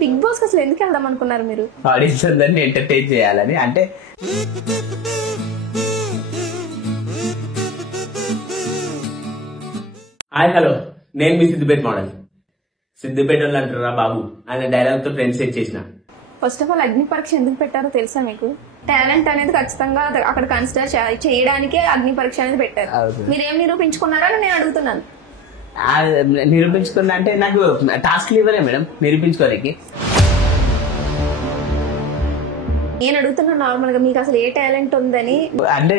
Big boss అసలు ఎందుకు వెళ్దాం అనుకున్నారు మీరు? ఆడియన్స్ అందరినీ ఎంటర్టైన్ చేయాలని. అంటే హాయ్ హలో, నేను మీ సిద్దిపేట మోడల్. సిద్దిపేట వాళ్ళు అంటారా బాబు ఆయన డైలాగ్ తో ట్రెండ్ సెట్ చేసిన. ఫస్ట్ ఆఫ్ ఆల్ అగ్ని పరీక్ష ఎందుకు పెట్టారో తెలుసా మీకు? టాలెంట్ అనేది ఖచ్చితంగా అక్కడ కన్సిడర్ చేయడానికే అగ్ని పరీక్ష అనేది పెట్టారు. మీరేం నిరూపించుకున్నారని నేను అడుగుతున్నాను. నిరూపించుకున్నా అంటే నాకు టాస్క్ ఇవ్వలే మేడం నిరూపించుకోనికి. నేను అడుగుతున్నా నార్మల్ గా మీకు అసలు ఏ టాలెంట్ ఉందని. అంటే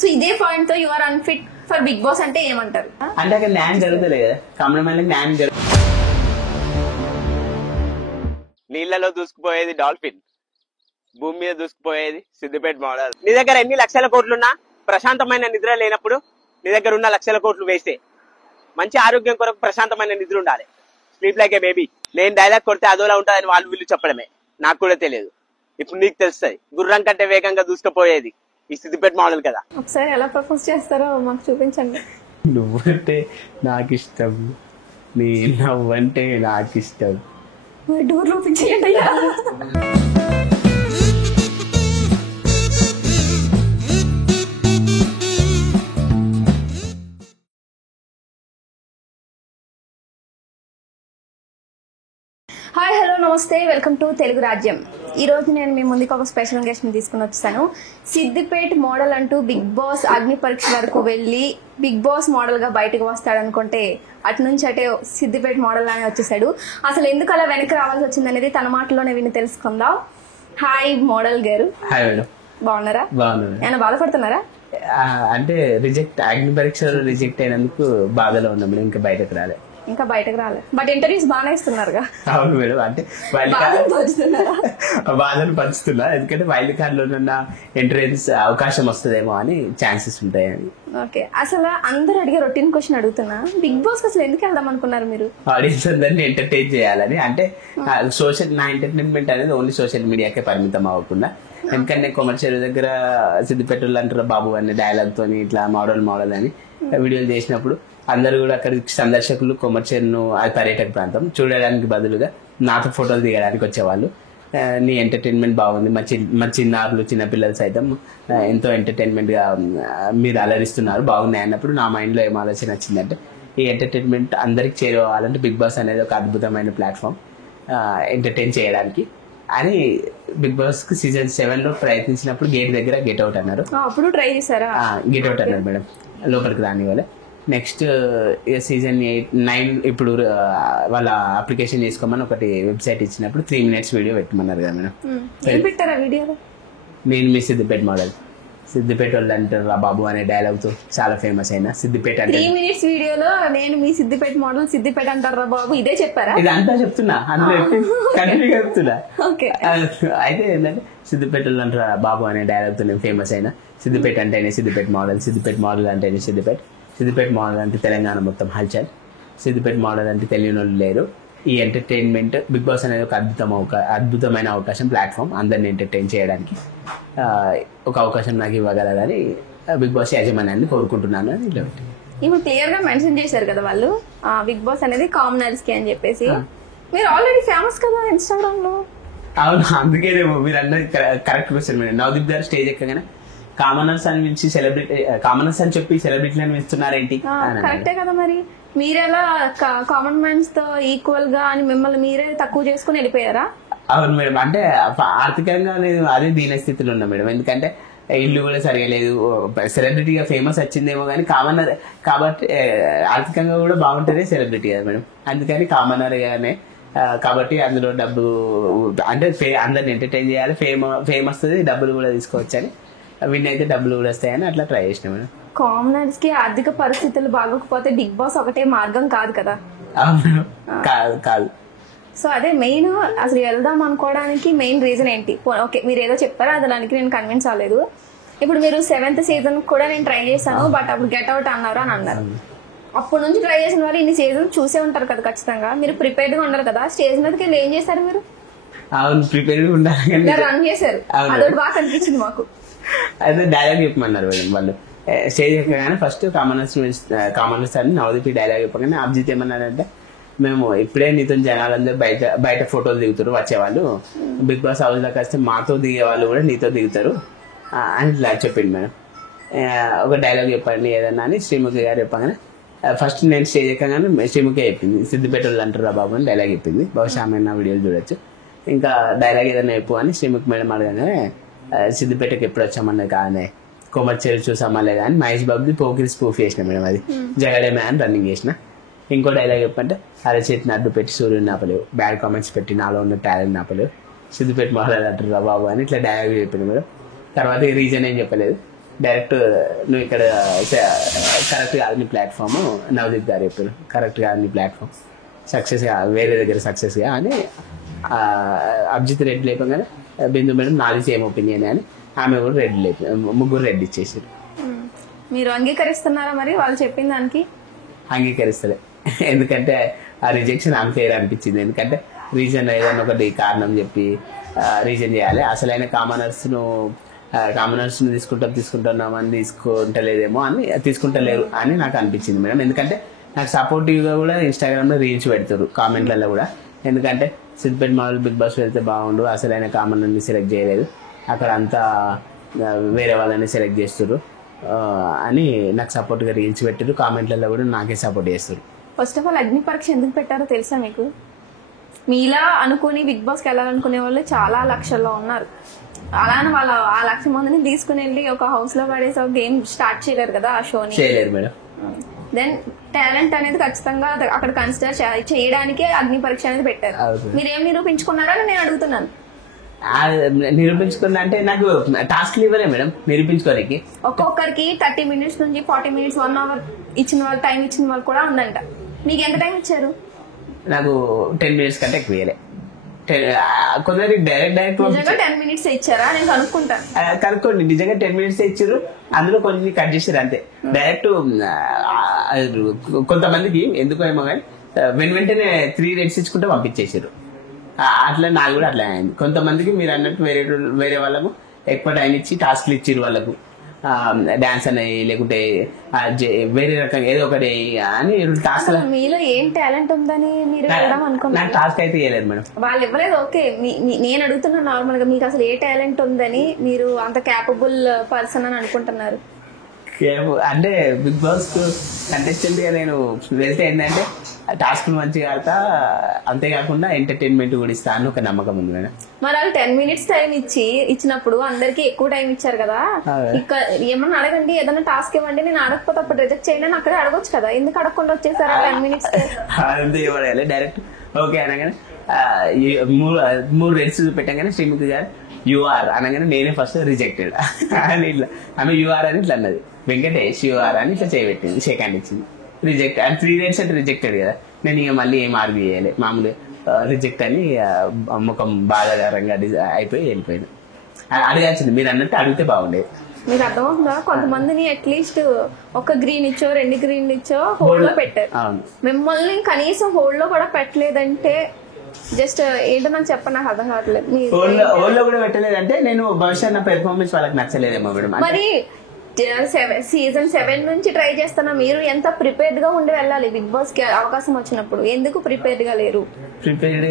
సో ఇదే పాయింట్ తో you are unfit for Bigg Boss అంటే ఏమంటారు? అంటే అక్కడ న్యాయం జరుగుతుంది కదా, కమలమైన న్యాయం జరుగుతుంది. నీళ్లలో దూసుకుపోయేది డాల్ఫిన్, భూమి మీద దూసుకుపోయేది సిద్దిపేట మోడల్. నీ దగ్గర ఎన్ని లక్షల కోట్లున్నా ప్రశాంతమైన నిద్ర లేనప్పుడు నీ దగ్గర ఉన్న లక్షల కోట్లు వేస్తే. మంచి ఆరోగ్యం కొరకు ప్రశాంతమైన నిద్ర ఉండాలి. స్లీప్ లైక్ ఏ బేబీ. నేను డైలాగ్ కొడితే అదోలా ఉంటుందని వాళ్ళు వీళ్ళు చెప్పడమే, నాకు కూడా తెలియదు. ఇప్పుడు నీకు తెలుస్తుంది. గుర్రం కంటే వేగంగా దూసుకుపోయేది ఈ సిద్దిపేట మోడల్ కదా. ఒకసారి ఎలా ప్రపోజ్ చేస్తారో మాకు చూపించండి. నువ్వంటే నాకు ఇష్టం, నీ నవ్వంటే నాకు ఇష్టం. డోర్ ఓపెన్ చేయండి. హాయ్ హలో నమస్తే, వెల్కమ్ టు తెలుగు రాజ్యం. ఈ రోజు నేను మీ ముందుకు ఒక స్పెషల్ గెస్ట్ ని తీసుకుని వచ్చాను. సిద్దిపేట మోడల్ అంటూ బిగ్ బాస్ అగ్ని పరీక్ష వరకు వెళ్ళి బిగ్ బాస్ మోడల్ గా బయటకు వస్తాడు అనుకుంటే అటు నుంచి అటే సిద్దిపేట మోడల్ అని వచ్చేసాడు. అసలు ఎందుకు అలా వెనక్కి రావాల్సి వచ్చింది అనేది తన మాటలోనే విని తెలుసుకుందాం. హాయ్ మోడల్ గారు. Hi madam. బాగున్నారా? బాగున్నాను. ఏమైనా బాధపడుతున్నారా? అంటే అగ్ని పరీక్షలో రిజెక్ట్ అయినందుకు బాధలో ఉన్నాం మేడం. ఇంకా బయటకు రాలే. ఇంకా బయటకు రాలేదు. బట్ ఇంటర్వ్యూస్ బాగానే ఇస్తున్నారుగా. అవును మేడం. అంటే బాధను పంచుతున్నా, ఎందుకంటే వైల్డ్ కార్డ్ లో ఎంట్రన్స్ అవకాశం వస్తుందేమో అని ఛాన్సెస్ ఉంటాయని. ఓకే, అసలు అందరు అడిగే రొటీన్ క్వశ్చన్ అడుగుతున్నా, బిగ్ బాస్ అసలు ఎందుకు వెళ్దాం అనుకున్నారు మీరు? ఆడియన్స్ అందరినీ ఎంటర్టైన్ చేయాలని. అంటే నా ఎంటర్టైన్మెంట్ అనేది ఓన్లీ సోషల్ మీడియాకే పరిమితం అవ్వకుండా, ఎందుకంటే కొమర్షియల్ దగ్గర సిద్దిపేటలు అంటారు బాబు అనే డైలాగ్ తోని ఇట్లా మోడల్ అని వీడియోలు చేసినప్పుడు అందరు కూడా అక్కడికి సందర్శకులు కొమర్షియల్ ను అది పర్యాటక ప్రాంతం చూడడానికి బదులుగా నాతో ఫోటోలు దిగడానికి వచ్చేవాళ్ళు. నీ ఎంటర్టైన్మెంట్ బాగుంది, మా చిన్నారులు చిన్నపిల్లలు సైతం ఎంతో ఎంటర్టైన్మెంట్ గా మీరు అలరిస్తున్నారు, బాగున్నాయి అన్నప్పుడు నా మైండ్ లో ఏం ఆలోచన వచ్చిందంటే ఈ ఎంటర్టైన్మెంట్ అందరికి చేరుకోవాలంటే బిగ్ బాస్ అనేది ఒక అద్భుతమైన ప్లాట్ఫామ్ ఎంటర్టైన్ చేయడానికి అని. బిగ్ బాస్ కి సీజన్ 7 లో ప్రయత్నించినప్పుడు గేట్ దగ్గర గెట్ అవుట్ అన్నారు. అప్పుడు ట్రై చేశారా? గెట్ అవుట్ అన్నారు మేడం, లోపలికి రాని వాళ్ళే. నెక్స్ట్ సీజన్ 8, 9 ఇప్పుడు వాళ్ళ అప్లికేషన్ చేసుకోమని ఒకటి వెబ్సైట్ ఇచ్చినప్పుడు 3 minutes వీడియో పెట్టమన్నారు కదా మేడం. పెట్టారా వీడియోలో? నేను మీ సిద్దిపేట మోడల్, సిద్దిపేట వాళ్ళు అంటారు బాబు అనే డైలాగ్ తో చాలా ఫేమస్ అయినా. సిద్దిపేట 3 minutes వీడియోలో నేను మీ సిద్దిపేట మోడల్, సిద్దిపేట అంటారా బాబు, ఇదే చెప్పారా? ఇదంతా చెప్తున్నా, అందులో కంటిన్యూగా చెప్తున్నా. అయితే ఏంటంటే సిద్దిపేట వాళ్ళు అంటారా బాబు అనే డైలాగ్ తో నేను ఫేమస్ అయినా. సిద్దిపేట అంటేనే సిద్దిపేట మోడల్, సిద్దిపేట మోడల్ అంటేనే సిద్దిపేట మోడల్ అంటే తెలంగాణ మొత్తం హల్చల్. సిద్దిపేట మోడల్ అంటే తెలియని వాళ్ళు లేరు. ఈ ఎంటర్టైన్మెంట్ బిగ్ బాస్ అనేది ఒక అద్భుతమైన అవకాశం, ప్లాట్ఫామ్ అందరిని ఎంటర్టైన్ చేయడానికి ఒక అవకాశం నాకు ఇవ్వగలదని బిగ్ బాస్ యాజమాన్యాన్ని కోరుకుంటున్నాను అని. ఇప్పుడు క్లియర్ గా మెన్షన్ చేశారు కదా వాళ్ళు, బిగ్ బాస్ అనేది కామనర్స్ కి అని చెప్పేసి. మీరు ఆల్రెడీ ఫేమస్ కదా ఇన్స్టాగ్రామ్ లో. అవును, అందుకేనేమో మీరు అన్నది కరెక్ట్ క్వశ్చన్ మేడం. నవదీప్ గారు స్టేజ్ ఎక్కగానే కామనర్స్ అని పిలిచి కామనర్స్ అని చెప్పి సెలబ్రిటీలను ఇస్తున్నారేంటి? కరెక్టే కదా. మరి మీరెలా కామన్ మ్యాన్స్ తో ఈక్వల్ గా అని మిమ్మల్ని మీరే తక్కువ చేసుకుని వెళ్ళిపోయారా? అవును మేడం. అంటే ఆర్థికంగా నేను అదే దీన స్థితిలో ఉన్నా మేడం. ఎందుకంటే ఇల్లు కూడా సరిగా లేదు. సెలబ్రిటీగా ఫేమస్ వచ్చిందేమో కానీ కామనర్ కాబట్టి ఆర్థికంగా కూడా బాగుంటేనే సెలబ్రిటీ కదా మేడం. అందుకని కామనర్ గానే కాబట్టి అందులో డబ్బు అంటే అందరిని ఎంటర్టైన్ చేయాలి, ఫేమ్ వస్తుంది, డబ్బులు కూడా తీసుకోవచ్చు అని, విన్ అయితే డబ్బులు కూడా వస్తాయని అట్లా ట్రై చేసిన మేడం. కామనర్స్ కి ఆర్థిక పరిస్థితులు బాగోకపోతే బిగ్ బాస్ ఒకటే మార్గం కాదు కదా. కాదు. సో అదే మెయిన్, అసలు వెళ్దాం అనుకోవడానికి మెయిన్ రీజన్ ఏంటి? ఓకే, మీరు ఏదో చెప్పారో అది దానికి నేను కన్విన్స్ అవ్వలేదు. ఇప్పుడు మీరు 7th సీజన్ కూడా నేను ట్రై చేశాను, బట్ అప్పుడు గెట్ అవుట్ అన్నారు అని అన్నారు. అప్పటి నుంచి ట్రై చేసిన వాళ్ళు ఇన్ని సీజన్ చూసే ఉంటారు కదా ఖచ్చితంగా. మీరు ప్రిపేర్డ్ గా ఉండరు కదా. స్టేజ్ మీదకి వెళ్ళి ఏం చేశారు మీరు? అవును, ప్రిపేర్డ్ ఉండాలి, రన్ చేశారు. అదొకటి బాగా కనిపించింది మాకు. అయితే డైలాగ్ చెప్పమన్నారు మేడం వాళ్ళు. స్టేజ్ ఎక్కగానే ఫస్ట్ కామనర్స్ అని నవదీప్ డైలాగ్ చెప్పగానే అభిజిత్ ఏమన్నాడంటే, మేము ఇప్పుడే నీతో జనాలందరూ బయట ఫోటోలు దిగుతారు వచ్చేవాళ్ళు, బిగ్ బాస్ హౌస్ లోకి వస్తే మాతో దిగే వాళ్ళు కూడా నీతో దిగుతారు అని ఇట్లా చెప్పింది మేడం. ఒక డైలాగ్ చెప్పండి ఏదన్నా అని శ్రీముఖి గారు చెప్పగానే ఫస్ట్ నేను స్టేజ్ ఎక్కగానే శ్రీముఖి చెప్పింది, సిద్దిపేట వాళ్ళు అంటారా బాబు అని డైలాగ్ చెప్పింది. బహుశా ఆమె నా వీడియోలు చూడొచ్చు. ఇంకా డైలాగ్ ఏదైనా చెప్పు అని శ్రీముఖి మేడం అడగానే, సిద్దిపేటకి ఎప్పుడు వచ్చామన్నది కానీ కొమర్చియల్ చూసామలే కానీ మహేష్ బాబుది పోకిరి స్పూఫ్ చేసిన మేడం, అది జగడే మ్యాన్ రన్నింగ్ చేసిన. ఇంకో డైలాగ్ చెప్పంటే, అరచేతిని అడ్డు పెట్టి సూర్యుని నాపలేవు, బ్యాడ్ కామెంట్స్ పెట్టి నాలో ఉన్న టాలెంట్ నాపలేవు, సిద్దిపేట మాట్లాడారు బాబు అని ఇట్లా డైలాగ్ చెప్పింది మేడం. తర్వాత రీజన్ ఏం చెప్పలేదు, డైరెక్ట్ నువ్వు ఇక్కడ కరెక్ట్ కాదు నీ ప్లాట్ఫామ్, నవదీప్ గారు చెప్పారు కరెక్ట్ కాదు నీ ప్లాట్ఫామ్, సక్సెస్గా వేరే దగ్గర సక్సెస్గా అని. అభిజిత్ రెడ్ లేపగానే బిందు మేడం నాది సేమ్ ఒపీనియన్ అని ఆమె కూడా రెడ్ లేపి ముగ్గురు రెడ్ ఇచ్చేసారు. మీరు అంగీకరిస్తున్నారా మరి వాళ్ళు చెప్పిన దానికి? అంగీకరిస్తలే, ఎందుకంటే ఆ రిజెక్షన్ అన్ఫెయిర్ అనిపించింది. ఎందుకంటే రీజన్ ఏదైనా ఒకటి కారణం చెప్పి రీజన్ చేయాలి. అసలైన కామనర్స్ ను తీసుకుంటున్నాం అని తీసుకుంటలేదేమో అని తీసుకుంటలేరు అని నాకు అనిపించింది మేడం. ఎందుకంటే నాకు సపోర్టివ్ గా కూడా ఇన్స్టాగ్రామ్ లో రీల్స్ పెడతారు కామెంట్లలో కూడా. ఎందుకంటే సిద్దిపేట మోడల్ బిగ్ బాస్ వెళ్తే బాగుండు, అసలైన కామనర్ని సెలెక్ట్ చేయలేదు, అక్కడ అంతా వేరే వాళ్ళని సెలెక్ట్ చేస్తారు అని నాకు సపోర్ట్ గా రీల్స్ పెట్టారు. కామెంట్లలో కూడా నాకే సపోర్ట్ చేస్తారు. ఫస్ట్ ఆఫ్ ఆల్ అగ్ని పరీక్ష ఎందుకు పెట్టారో తెలుసా మీకు? మీలా అనుకుని బిగ్ బాస్కి వెళ్ళాలనుకునే వాళ్ళు చాలా లక్షల్లో ఉన్నారు. అలానే వాళ్ళు ఆ 1,00,000 మందిని తీసుకుని వెళ్ళి ఒక హౌస్ లో పడేసి ఒక గేమ్ స్టార్ట్ చేయలేరు కదా, ఆ షోని చేయలేరు మేడం. దెన్ టాలెంట్ అనేది ఖచ్చితంగా అక్కడ కన్సిడర్ చేయడానికే అగ్ని పరీక్ష అనేది పెట్టారు. మీరేం నిరూపించుకున్నారని నేను అడుగుతున్నాను. నిరూపించుకున్నా అంటే నాకు టాస్క్ ఇవ్వలే మేడం నిరూపించుకోనికి. ఒక్కొక్కరికి 30 minutes నుంచి 40 minutes 1 hour ఇచ్చిన వాళ్ళు, టైం ఇచ్చిన వాళ్ళు కూడా ఉందంట. మీకు ఎంత టైం ఇచ్చారు? నాకు 10 minutes కంటే ఎక్కువ ఇవ్వలే. కొందరికి డైరెక్ట్ 10 minutes ఇచ్చారా? నేను కనుక్కోండి, నిజంగా 10 minutes ఇచ్చారు, అందులో కొన్ని కట్ చేశారు అంతే. డైరెక్ట్ కొంతమందికి ఎందుకో ఏమో కానీ వెంటనే 3 rates ఇచ్చుకుంటే పంపించేసారు. అట్లా నాకు కూడా అట్లా అయింది. కొంతమందికి మీరు అన్నట్టు వేరే వాళ్ళకు ఎక్కువ టైం ఇచ్చి టాస్క్లు ఇచ్చారు వాళ్ళకు, డాన్స్ అనేవి లేకుంటే వేరే రకంగా ఏదో ఒకటి అని టాస్క్. మీలో ఏం టాలెంట్ ఉందని మీరు నాకు టాస్క్ అయితే ఇవ్వలేదు మేడం. వాళ్ళు ఇవ్వలేదు. ఓకే, నేను అడుగుతున్నా నార్మల్ గా మీకు అసలు ఏ టాలెంట్ ఉందని మీరు అంత క్యాపబుల్ పర్సన్ అని అనుకుంటున్నారు? అంటే బిగ్ బాస్ కంటెస్టెంట్ గా నేను వెళ్తే ఏంటంటే టాస్క్ మంచిగా ఆడతా, అంతేకాకుండా ఎంటర్టైన్మెంట్ కూడా ఇస్తా అని ఒక నమ్మకం ఉంది మేడం. మరి వాళ్ళు 10 minutes టైం ఇచ్చినప్పుడు అందరికి ఎక్కువ టైం ఇచ్చారు కదా, ఇక్కడ ఏమన్నా అడగండి, ఏదైనా టాస్క్ ఇవ్వండి, నేను అడగకపోతే అప్పుడు రిజెక్ట్ చేయండి అని అక్కడే అడగొచ్చు కదా, ఎందుకు అడగకుండా వచ్చేసారా 10 minutes? ఇవ్వడాలి డైరెక్ట్ ఓకే అనగానే 3 rates పెట్టగానే శ్రీముఖి గారు యూఆర్ అనగానే నేనే ఫస్ట్ రిజెక్టెడ్ అని ఇట్లా ఆమె యూఆర్ అని ఇట్లా అన్నది, వెంకటేష్ యూఆర్ అని ఇట్లా చేయబెట్టింది, షేక్ హ్యాండ్ ఇచ్చింది. రిజెక్ట్ అండ్ 3 rates అంటే రిజెక్టెడ్ కదా, నేను ఇక మళ్ళీ ఏం ఆర్గ్యూ చేయాలి, మామూలుగా రిజెక్ట్ అని ముఖం బాధాకరంగా అయిపోయి వెళ్ళిపోయింది. అడగాల్సింది మీరు అన్నట్టు అడిగితే బాగుండేది. మీరు అర్థమవుతుందా? కొంతమందిని అట్లీస్ట్ ఒక గ్రీన్ ఇచ్చో 2 green ఇచ్చో హోల్డ్ లో పెట్టారు, మిమ్మల్ని కనీసం హోల్డ్ లో కూడా పెట్టలేదంటే జస్ట్ ఏంటో నాకు చెప్పండి, నాకు అర్థం కావట్లేదు. హోల్డ్ కూడా పెట్టలేదంటే నేను భవిష్యత్ నా పెర్ఫార్మెన్స్ వాళ్ళకి నచ్చలేదేమో మేడం. మరి సీజన్ 7 నుంచి ట్రై చేస్తున్నా, మీరు ఎంత ప్రిపేర్డ్ గా ఉండి వెళ్ళాలి బిగ్ బాస్ కి అవకాశం వచ్చినప్పుడు, ఎందుకు ప్రిపేర్డ్ గా లేరు? ప్రిపేర్డ్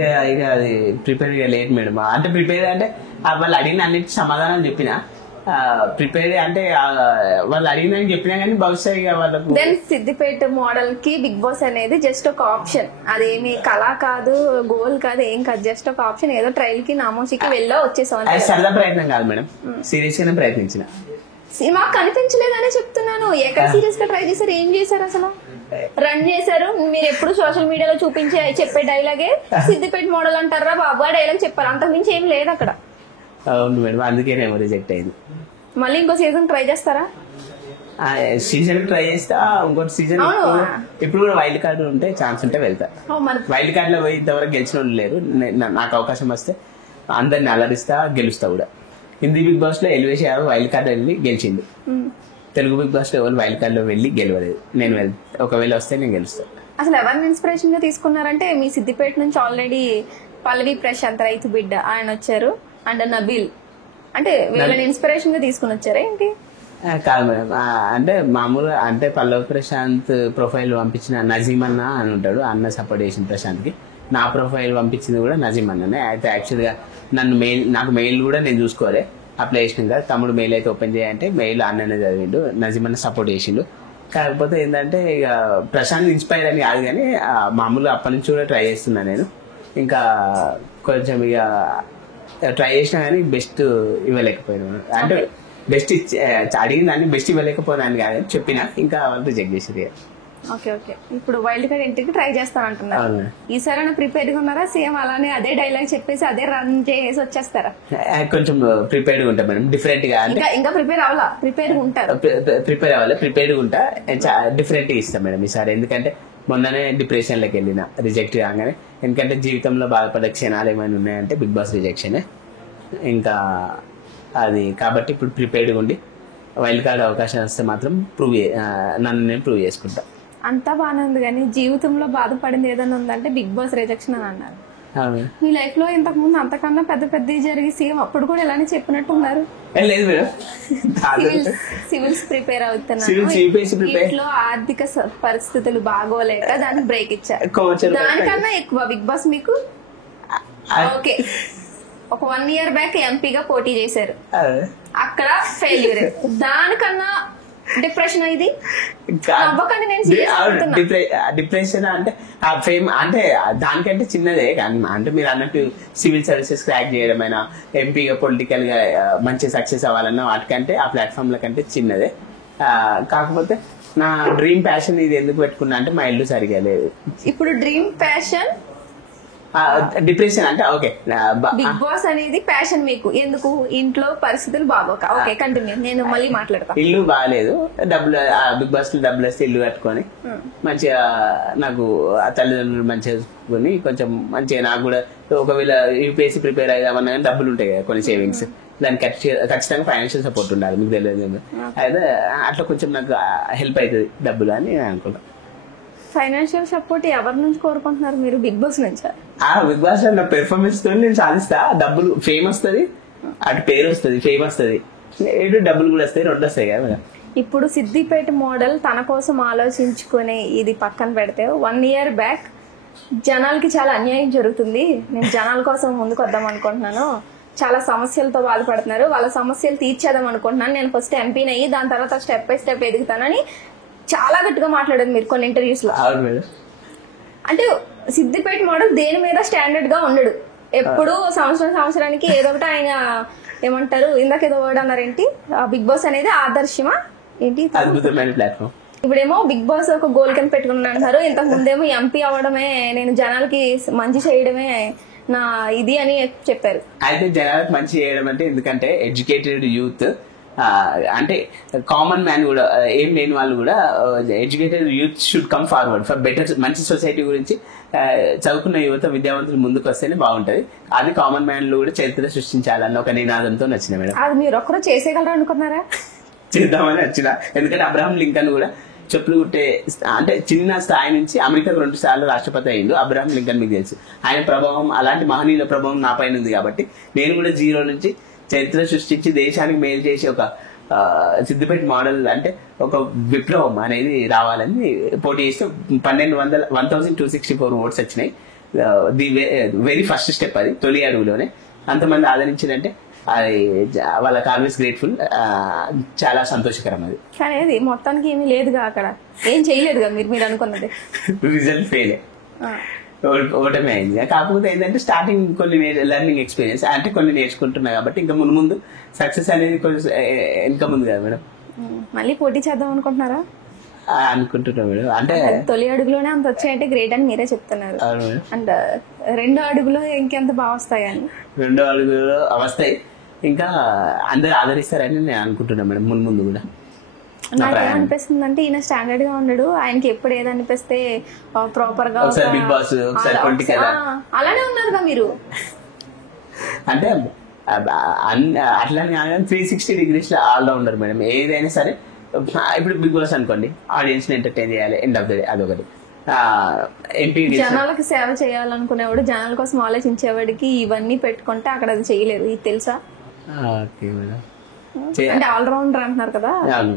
గా లేదు మేడం. అంటే ప్రిపేర్డ్ అంటే వాళ్ళు అడిగిన అన్నిటి సమాధానం చెప్పిన, ప్రిపేర్డ్ అంటే వాళ్ళు అడిగిన చెప్పినా కానీ బహుశా ఇక వాళ్ళకు. దెన్ సిద్దిపేట మోడల్ కి బిగ్ బాస్ అనేది జస్ట్ ఒక ఆప్షన్, అదేమి కళ కాదు, గోల్ కాదు, ఏం కాదు, జస్ట్ ఒక ఆప్షన్. ఏదో ట్రైల్ కి నామోషికి వెళ్ళా వచ్చేసాం. సరదా ప్రయత్నం కాదు మేడం, సీరియస్ గానే ప్రయత్నించిన. మాకు కనిపించలేదనే చెప్తున్నాను. ఎక్కడ సీరియస్ గా ట్రై చేశారు? ఏం చేశారు? అసలు రన్ చేశారు. మీరు ఎప్పుడు సోషల్ మీడియాలో చెప్పే డైలాగే సిద్దిపేట మోడల్ అంటారా బాబు, ఆ డైలాగ్ చెప్పారు, అంతకుమించి ఏం లేదు అక్కడ. అవును మేడం, అందుకే నేను రిజెక్ట్ అయింది. మళ్ళీ ఇంకో సీజన్ ట్రై చేస్తారా? సీజన్ ట్రై చేస్తా, ఇంకోటి సీజన్ ఇప్పుడు కూడా వైల్డ్ కార్డు ఉంటే ఛాన్స్ ఉంటే వెళ్తా. వైల్డ్ కార్డ్ లో పోయి ఇంతవరకు గెలిచిన వాళ్ళు లేరు. నాకు అవకాశం వస్తే అందరిని అలరిస్తా, గెలుస్తా కూడా. హిందీ బిగ్ బాస్ లో ఎలివేష్ యాదవ్ వైల్డ్ కార్డ్ వెళ్ళి గెలిచిండు, తెలుగు బిగ్ బాస్ లో ఎవరు వైల్డ్ కార్డ్ లో వెళ్ళి గెలవలేదు. నేను ఒకవేళ వస్తే నేను గెలుస్తాను. అసలు ఎవరిని ఇన్స్పిరేషన్ గా తీసుకున్నారంటే మీ సిద్దిపేట నుంచి ఆల్రెడీ పల్లవి ప్రశాంత్ రైతు బిడ్డ ఆయన వచ్చారు, అండ్ నబీల్, అంటే వీళ్ళని ఇన్స్పిరేషన్ గా తీసుకుని వచ్చారా ఏంటి? కాదు మేడం, అంటే మామూలుగా అంటే పల్లవి ప్రశాంత్ ప్రొఫైల్ పంపించిన నజీమ్ అన్న అని ఉంటాడు, అన్న సపోర్ట్ చేసిన ప్రశాంత్కి. నా ప్రొఫైల్ పంపించింది కూడా నజీమ్ అన్ననే. అయితే యాక్చువల్గా నాకు మెయిల్ కూడా నేను చూసుకోలే, అప్లై చేసిన కదా. తమ్ముడు మెయిల్ అయితే ఓపెన్ చేయాలంటే మెయిల్ అన్ననే చదివిండు, నజీమ్ అన్న సపోర్ట్ చేసిండు. కాకపోతే ఏంటంటే ఇక ప్రశాంత్ ఇన్స్పైర్ అని కాదు కానీ మామూలుగా అప్పటి నుంచి కూడా ట్రై చేస్తున్నా నేను. ఇంకా కొంచెం ఇక ట్రై చేసినా కానీ బెస్ట్ ఇవ్వలేకపోయాను. అంటే బెస్ట్ అడిగిన దాన్ని బెస్ట్ ఇవ్వలేకపోయినాను కాదు చెప్పిన, ఇంకా వాళ్ళు రిజెక్ట్ చేసేది. ఓకే ఓకే, ఇప్పుడు వైల్డ్ కార్డ్ ఎంట్రీకి ట్రై చేస్తాను అంటున్నారు. ఈసారైనా ప్రిపేర్గా ఉన్నారా? సేమ్ అలానే అదే డైలాగ్ చెప్పేసి అదే రన్ చేసి వచ్చేస్తారా? కొంచెం ప్రిపేర్డ్గా ఉంటాం మేడం, డిఫరెంట్ గా. అంటే ఇంకా ప్రిపేర్ అవ్వాలా? ప్రిపేర్గా ఉంటారు? ప్రిపేర్ అవ్వాలి, ప్రిపేర్డ్గా ఉంటా. డిఫరెంట్ గా ఇస్తాం మేడం ఈసారి. ఎందుకంటే మొన్ననే డిప్రెషన్లోకి వెళ్ళిన రిజెక్ట్ కాగానే. ఎందుకంటే జీవితంలో బాధపడే క్షణాలు ఏమైనా ఉన్నాయంటే బిగ్ బాస్ రిజెక్షనే. ఇంకా అది కాబట్టి ఇప్పుడు ప్రిపేర్డ్గా ఉండి వైల్డ్ కార్డ్ అవకాశం వస్తే మాత్రం నన్ను నేను ప్రూవ్ చేసుకుంటా. అంతా బాగానే ఉంది కానీ జీవితంలో బాధపడింది ఏదైనా ఉందంటే బిగ్ బాస్ రిజెక్షన్ అని అన్నారు. మీ లైఫ్ లో ఇంతకు ముందు అంతకన్నా పెద్ద పెద్ద జరిగి సేమ్ అప్పుడు కూడా ఇలానే చెప్పినట్టు ఉన్నారు. లేదు మేడం, సివిల్స్ ప్రిపేర్ అవుతున్నాను, ఇంట్లో ఆర్థిక పరిస్థితులు బాగోలేక దానికి బ్రేక్ ఇచ్చారు. దానికన్నా ఎక్కువ బిగ్ బాస్ మీకు ఓకే ఒక 1 year బ్యాక్ ఎంపీగా పోటీ చేశారు, అక్కడ ఫెయిల్యూర్. దానికన్నా డిప్రెషన్ ఇది డిప్రెషన్ అంటే ఫేమ్ అంటే దానికంటే చిన్నదే కానీ, అంటే మీరు అన్నట్టు సివిల్ సర్వీసెస్ క్రాక్ చేయడమైనా, ఎంపీగా పొలిటికల్ గా మంచి సక్సెస్ అవ్వాలన్నా వాటికంటే ఆ ప్లాట్ఫామ్ల కంటే చిన్నదే. కాకపోతే నా డ్రీమ్ ప్యాషన్ ఇది ఎందుకు పెట్టుకున్నా అంటే మా ఇల్లు సరిగా లేదు. ఇప్పుడు డ్రీమ్ ప్యాషన్ డిప్రెషన్ అంటే ఓకే బిగ్ బాస్ అనేది ప్యాషన్ మీకు ఎందుకు? ఇంట్లో పరిస్థితులు బాగోక. ఓకే కంటిన్యూ, నేను మళ్ళీ మాట్లాడతా. ఇల్లు బాగాలేదు, డబ్బులు బిగ్ బాస్ లో డబ్బులు వస్తే ఇల్లు కట్టుకొని మంచిగా నాకు ఆ తల్లిదండ్రులు మంచిగా చూసుకొని కొంచెం మంచిగా నాకు కూడా ఒకవేళ యూపీఎస్సీ ప్రిపేర్ అయ్యామన్నా కానీ డబ్బులు ఉంటాయి కదా కొన్ని సేవింగ్స్, దానికి ఖచ్చితంగా ఫైనాన్షియల్ సపోర్ట్ ఉండాలి, మీకు తెలియదు. అయితే అట్లా కొంచెం నాకు హెల్ప్ అవుతుంది డబ్బులు అని అనుకుంటా. ఫైనాన్షియల్ సపోర్ట్ ఎవరి నుంచి కోరుకుంటున్నారు మీరు? బిగ్ బాస్ నుంచి? బిగ్ బాస్ నా పెర్ఫార్మెన్స్ తో నేను సాధిస్తా, డబ్బులు ఫేమ్ వస్తుంది, అటు పేరు వస్తుంది, ఫేమ్ వస్తుంది, డబ్బులు కూడా వస్తాయి, 2 వస్తాయి కదా. ఇప్పుడు సిద్దిపేట మోడల్ తన కోసం ఆలోచించుకునే ఇది పక్కన పెడితే 1 year బ్యాక్ జనాలకి చాలా అన్యాయం జరుగుతుంది, నేను జనాల కోసం ముందుకు వద్దాం అనుకుంటున్నాను, చాలా సమస్యలతో బాధపడుతున్నారు, వాళ్ళ సమస్యలు తీర్చేద్దాం అనుకుంటున్నాను, నేను ఫస్ట్ ఎంపీని అయ్యి దాని తర్వాత స్టెప్ బై స్టెప్ ఎదుగుతానని చాలా గట్టిగా మాట్లాడేది మీరు కొన్ని ఇంటర్వ్యూస్ లో. అంటే సిద్దిపేట మోడల్ దేని మీద స్టాండర్డ్ గా ఉండడు, ఎప్పుడు సంవత్సరానికి ఏదో ఒకటి ఆయన ఏమంటారు, ఇందాక ఏదో వర్డ్ అన్నారేంటి, బిగ్ బాస్ అనేది ఆదర్శమా ఏంటి? అద్భుతమైన ప్లాట్ఫామ్. ఇప్పుడేమో బిగ్ బాస్ ఒక గోల్ కింద పెట్టుకుని అంటారు, ఇంతకు ముందేమో ఎంపీ అవ్వడమే, నేను జనాలకి మంచి చేయడమే నా ఇది అని చెప్పారు. అయితే జనాలకు మంచి చేయడం అంటే ఎందుకంటే ఎడ్యుకేటెడ్ యూత్ అంటే కామన్ మ్యాన్ కూడా ఏం లేని వాళ్ళు కూడా educated youth should come forward for better, మంచి సొసైటీ గురించి చదువుకున్న యువత విద్యావంతులు ముందుకు వస్తేనే బాగుంటది. అది కామన్ మ్యాన్ లో కూడా చరిత్ర సృష్టించాలన్న ఒక నినాదంతో నచ్చిన మేడం. అది మీరు ఒక్కరు చేసేయగలరు అనుకున్నారా? చేద్దామని వచ్చిన, ఎందుకంటే అబ్రహాం లింకన్ కూడా చెప్పులు కుట్టే అంటే చిన్న స్థాయి నుంచి అమెరికాకు 2 సార్లు రాష్ట్రపతి అయ్యిండు అబ్రహాం లింకన్, మీకు తెలుసు. ఆయన ప్రభావం, అలాంటి మహనీయుల ప్రభావం నా పైన ఉంది కాబట్టి నేను కూడా 0 నుంచి చరిత్ర సృష్టించి దేశానికి మేలు చేసి ఒక సిద్దిపేట మోడల్ అంటే ఒక విప్లవం అనేది రావాలని పోటీ చేస్తే 1264 ఓట్స్ వచ్చినాయి. ది వెరీ ఫస్ట్ స్టెప్, అది తొలి అడుగులోనే అంతమంది ఆదరించిందంటే అది వాళ్ళకి ఆల్వేస్ గ్రేట్ఫుల్, చాలా సంతోషకరం. అది కానీ అది మొత్తానికి ఏమీ లేదుగా, అక్కడ ఏం చేయలేదుగా మీరు అనుకున్నది. రిజల్ట్ ఫెయిల్, ఓటమి అయింది. కాకపోతే ఏంటంటే స్టార్టింగ్ కొన్ని లెర్నింగ్ ఎక్స్పీరియన్స్ అంటే కొన్ని నేర్చుకుంటున్నా కాబట్టి ఇంకా ముందు సక్సెస్ అనేది కొంచెం ఇంకా ముందు కదా మేడం. మళ్ళీ పోటీ చేద్దాం అనుకుంటున్నారా? అనుకుంటున్నా మేడం. అంటే తొలి అడుగులోనే అంత వచ్చాయంటే గ్రేట్ అని మీరే చెప్తున్నారు, అండ్ 2వ అడుగులో ఇంకెంత బాగా వస్తాయని? 2వ అడుగులో వస్తాయి, ఇంకా అందరు ఆదరిస్తారని నేను అనుకుంటున్నా మేడం ముందు కూడా. నాకేమనిపిస్తుంది అంటే ఈయన స్టాండర్డ్ గా ఉండడు, ఆయనకి ఎప్పుడు ఏదనిపిస్తే ప్రాపర్ గా బిగ్ బాస్ అలానే ఉన్నారుగా మీరు. అంటే అట్లానే 360 degrees ఆల్రౌండర్ మేడం. ఏదైనా సరే ఇప్పుడు బిగ్ బాస్ అనుకోండి, ఆడియన్స్ ని ఎంటర్టైన్ చేయాలి, ఎండ్ ఆఫ్ ద డే అదొకటి. ఎంపీ జనాలకు సేవ చేయాలనుకునేవాడు, జనాల కోసం ఆలోచించేవాడికి ఇవన్నీ పెట్టుకుంటే అక్కడ అది చేయలేరు, ఇది తెలుసా? Okay madam. అంటే ఆల్రౌండర్ అంటున్నారు కదా, అవును.